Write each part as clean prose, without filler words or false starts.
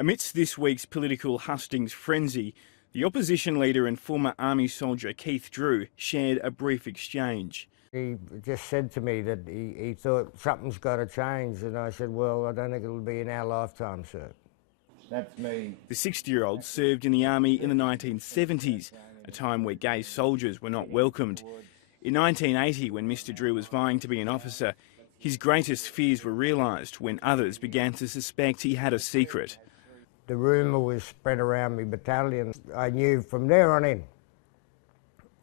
Amidst this week's political hustings frenzy, the opposition leader and former army soldier Keith Drew shared a brief exchange. He just said to me that he thought something's got to change, and I said, well, I don't think it'll be in our lifetime, sir. That's me. The 60-year-old served in the army in the 1970s, a time where gay soldiers were not welcomed. In 1980, when Mr Drew was vying to be an officer, his greatest fears were realised when others began to suspect he had a secret. The rumour was spread around my battalion. I knew from there on in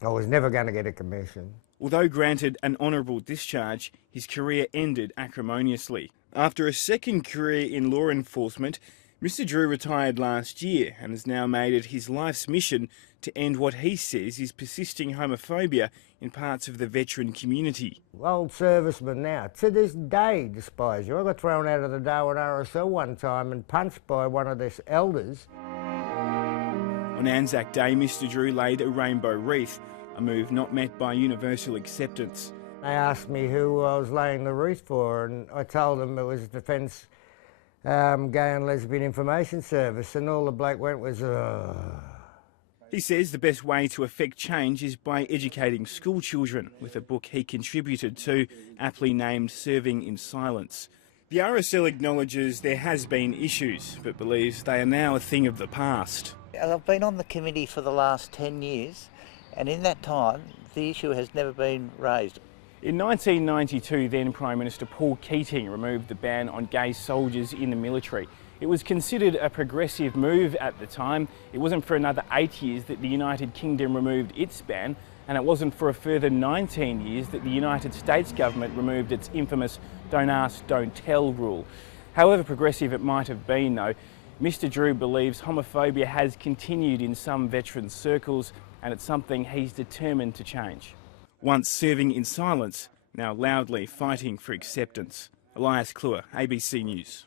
I was never going to get a commission. Although granted an honourable discharge, his career ended acrimoniously. After a second career in law enforcement, Mr Drew retired last year and has now made it his life's mission to end what he says is persisting homophobia in parts of the veteran community. Old servicemen now, to this day, despise you. I got thrown out of the Darwin RSL one time and punched by one of their elders. On Anzac Day, Mr Drew laid a rainbow wreath, a move not met by universal acceptance. They asked me who I was laying the wreath for, and I told them it was Defence Gay and Lesbian Information Service, and all the bloke went was, He says the best way to effect change is by educating school children, with a book he contributed to, aptly named Serving in Silence. The RSL acknowledges there has been issues, but believes they are now a thing of the past. I've been on the committee for the last 10 years, and in that time, the issue has never been raised. In 1992, then Prime Minister Paul Keating removed the ban on gay soldiers in the military. It was considered a progressive move at the time. It wasn't for another 8 years that the United Kingdom removed its ban, and it wasn't for a further 19 years that the United States government removed its infamous "don't ask, don't tell" rule. However progressive it might have been, though, Mr Drew believes homophobia has continued in some veteran circles, and it's something he's determined to change. Once serving in silence, now loudly fighting for acceptance. Elias Kluwer, ABC News.